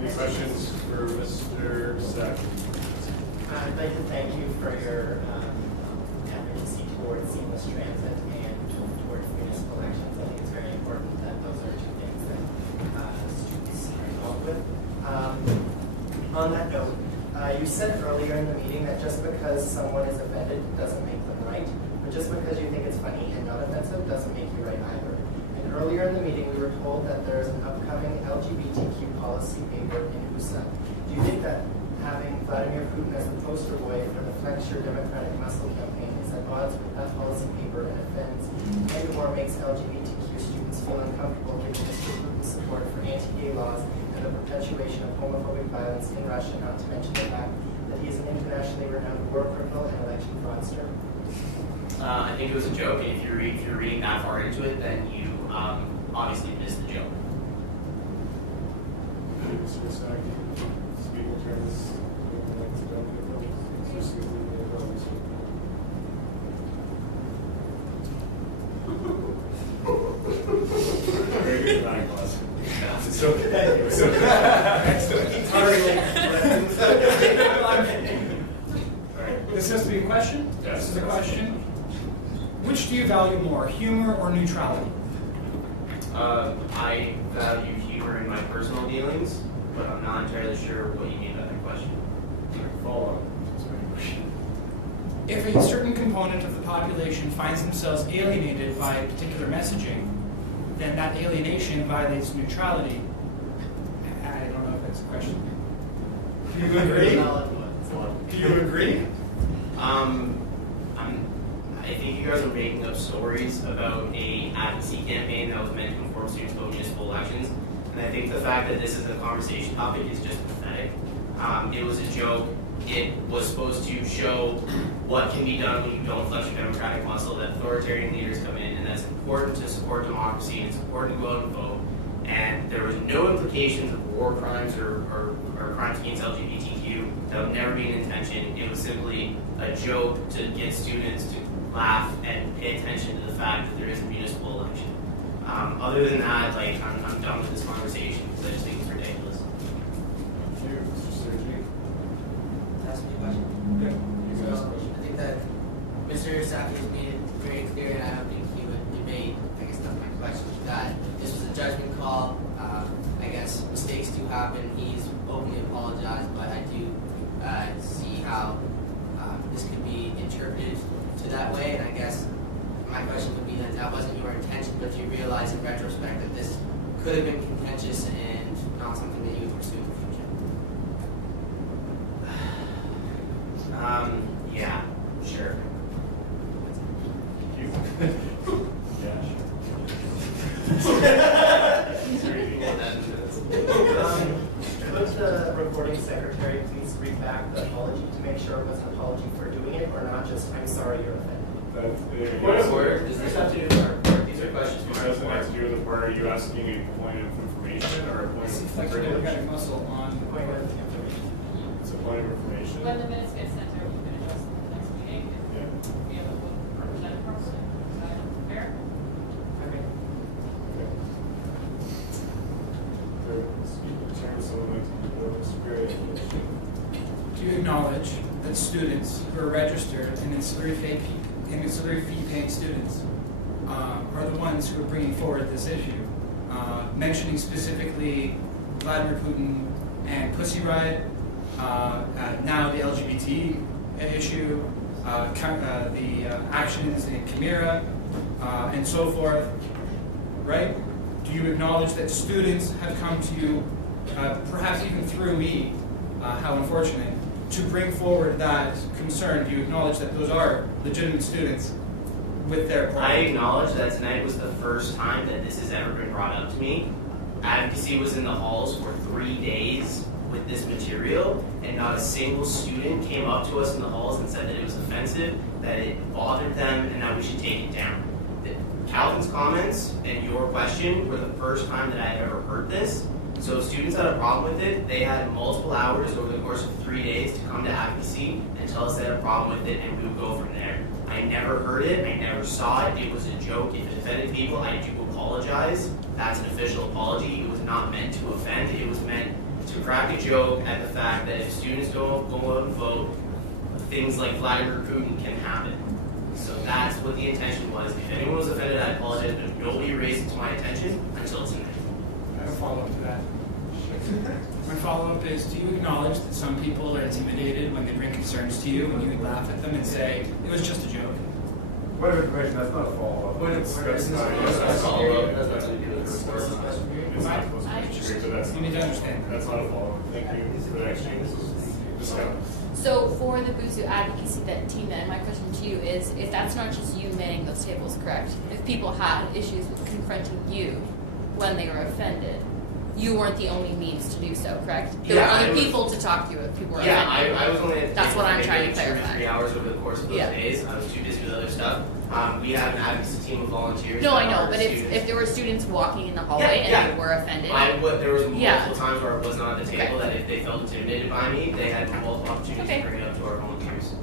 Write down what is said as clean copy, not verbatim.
Any questions for Mr. Ursacki? I'd like to thank you for your advocacy towards seamless transit and towards municipal elections. I think it's very important that those are two things that students are involved with. On that note, you said earlier in the meeting that just because someone is offended doesn't make them right, but just because you think it's funny and not offensive doesn't make you right either. And earlier in the meeting, we were told that there is an upcoming LGBTQ policy paper in USAC. Do you think that having Vladimir Putin as the poster boy for the Flex Your Democratic Muscle campaign is at odds with that policy paper and offends and or makes LGBTQ students feel uncomfortable given Mr. Putin's support for anti-gay laws and the perpetuation of homophobic violence in Russia, not to mention the fact that he is an internationally renowned war criminal and election fraudster? I think it was a joke, and if you're reading that far into it, then you obviously missed the joke. Mr. Ursacki, speaking terms, very good back class. It's okay. It's okay. All right. This has to be a question? Yes. This is a question. Which do you value more, humor or neutrality? I value humor in my personal dealings, but I'm not entirely sure what you mean by that question. Follow. If a certain component of the population finds themselves alienated by particular messaging, then that alienation violates neutrality. I don't know if that's a question. Do you agree? Do you agree? I think you guys are making up stories about a advocacy campaign that was meant to inform students about municipal elections, and I think the fact that this is a conversation topic is just pathetic. It was a joke. It was supposed to show what can be done when you don't flex your democratic muscle, that authoritarian leaders come in, and that's important to support democracy, and it's important to go out and vote. And there was no implications of war crimes or crimes against LGBTQ. That would never be an intention. It was simply a joke to get students to laugh and pay attention to the fact that there is a municipal election. Other than that, like, I'm done with this conversation because I just think it's ridiculous. Thank you, Mr. Sergi. That's a question. Yeah. So I think that Mr. Ursacki has made it very clear, and I don't think he would debate, I guess that's my question, that this was a judgment call. I guess mistakes do happen. He's openly apologized, but I do see how this could be interpreted to that way, and I guess my question would be that wasn't your intention, but you realize in retrospect that this could have been contentious and not something that you would pursue in the future. Yeah, sure. Yeah, Could the recording secretary please read back the apology to make sure it was an apology for doing it, or not just, I'm sorry you're offended? Point of order, does this have to do with our report? These are questions It from our doesn't have to report. do with the part. Are you asking a point of information or a point It's of flex your privilege? democratic muscle on the Point of information. It's a point of information. When the minutes get sent out, you can adjust them the next meeting Yeah. if we have a vote represented properly. Is that fair? Okay. Okay. Speaking terms, someone like to go, Mr. Gray. Do you acknowledge that students who are registered and ancillary fee paying students are the ones who are bringing forward this issue, mentioning specifically Vladimir Putin and Pussy Riot, now the LGBT issue, the actions in Chimera, and so forth, right? Do you acknowledge that students have come to you, perhaps even through me, how unfortunate, to bring forward that concern? Do you acknowledge that those are legitimate students with their I problem? acknowledge that tonight was the first time that this has ever been brought up to me. Advocacy was in the halls for 3 days with this material, and not a single student came up to us in the halls and said that it was offensive, that it bothered them, and that we should take it down. Calvin's comments and your question were the first time that I had ever heard this. So if students had a problem with it, they had multiple hours over the course of 3 days to come to advocacy and tell us they had a problem with it, and we would go from there. I never heard it, I never saw it, it was a joke. If it offended people, I do apologize. That's an official apology. It was not meant to offend, it was meant to crack a joke at the fact that if students don't go out and vote, things like Vladimir Putin can happen. So that's what the intention was. If anyone was offended, I apologize, but nobody raised it to my attention until tonight. I have a follow-up to that. My follow-up is, do you acknowledge that some people are intimidated when they bring concerns to you and you laugh at them and say, it was just a joke? Point of information, that's not a follow-up. That's not, That's a follow-up. That's nothing to do with the report. it's not supposed to be straight, but that's, You need to understand. that's not a follow-up. Thank you for the exchange. Discuss. So for the BUSAC advocacy team, then my question to you is, if that's not just you manning those tables, correct? If people had issues with confronting you when they were offended, you weren't the only means to do so, correct? There Yeah, were I other was- people to talk to if people were Yeah, offended. I was only at That's what I'm trying to maybe 2 or clarify. 3 hours over the course of those Yeah. days. I was too busy with other stuff. We have an advocacy team of volunteers. No, that I know, are but students. if there were students walking in the hallway Yeah, and they were offended, There was multiple Yeah. times where I was not at the table Okay. that if they felt intimidated by me, they had multiple opportunities Okay. to bring it up to our volunteers.